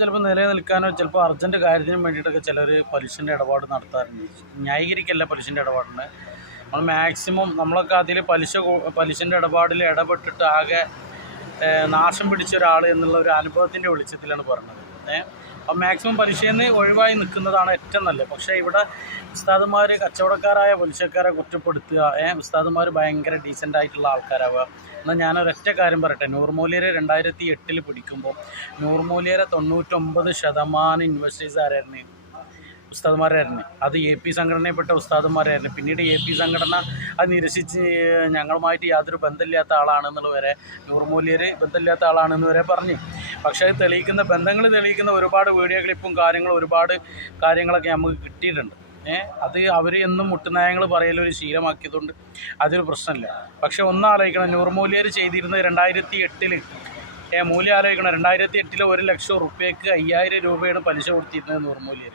ചിലപ്പോൾ നിലനിൽക്കാനോ ചിലപ്പോൾ അർജൻറ്റ് കാര്യത്തിനും വേണ്ടിയിട്ടൊക്കെ ചിലർ പലിശൻ്റെ ഇടപാട് നടത്താറുണ്ട്. ന്യായീകരിക്കല്ല പലിശൻ്റെ ഇടപാടിന്. നമ്മൾ മാക്സിമം നമ്മളൊക്കെ അതിൽ പലിശൻ്റെ ഇടപാടിൽ ഇടപെട്ടിട്ട് ആകെ നാശം പിടിച്ച ഒരാൾ എന്നുള്ള ഒരു അനുഭവത്തിൻ്റെ വെളിച്ചത്തിലാണ് പറഞ്ഞത്. അപ്പം മാക്സിമം പലിശയിൽ നിന്ന് ഒഴിവായി നിൽക്കുന്നതാണ് ഏറ്റവും നല്ലത്. പക്ഷേ ഇവിടെ ഉസ്താദുമാർ കച്ചവടക്കാരായ പലിശക്കാരെ കുറ്റപ്പെടുത്തുക, ഉസ്താദുമാർ ഭയങ്കര ഡീസൻ്റ് ആയിട്ടുള്ള ആൾക്കാരാവുക. എന്നാൽ ഞാനൊരൊറ്റ കാര്യം പറയട്ടെ, നൂർ മൂല്യരെ 2008 പിടിക്കുമ്പോൾ നൂർ മൂല്യരെ 99% ഇൻവെസ്റ്റേഴ്സ് ആരായിരുന്നു? ഉസ്താദുമാരായിരുന്നു. അത് എ പി സംഘടനയിൽപ്പെട്ട ഉസ്താദുമാരായിരുന്നു. പിന്നീട് എ പി സംഘടന അത് നിരസിച്ച് ഞങ്ങളുമായിട്ട് യാതൊരു ബന്ധമില്ലാത്ത ആളാണെന്നുള്ള വരെ നൂർ മൂല്യർ ബന്ധമില്ലാത്ത ആളാണെന്ന് വരെ പറഞ്ഞു. പക്ഷേ അത് തെളിയിക്കുന്ന ബന്ധങ്ങൾ തെളിയിക്കുന്ന ഒരുപാട് വീഡിയോ ക്ലിപ്പും ഒരുപാട് കാര്യങ്ങളൊക്കെ നമുക്ക് കിട്ടിയിട്ടുണ്ട്. അത് അവർ എന്നും മുട്ടുനായങ്ങൾ പറയലൊരു ശീലമാക്കിയതുകൊണ്ട് അതൊരു പ്രശ്നമില്ല. പക്ഷെ ഒന്നാലോചിക്കണം, നൂർ മൂല്യർ ചെയ്തിരുന്നത് 2008 മൂല്യം ആലോചിക്കണം. 2008 1 ലക്ഷം റുപ്യക്ക് 5000 രൂപയാണ് പലിശ കൊടുത്തിരുന്നത് നൂർ മൂല്യർ.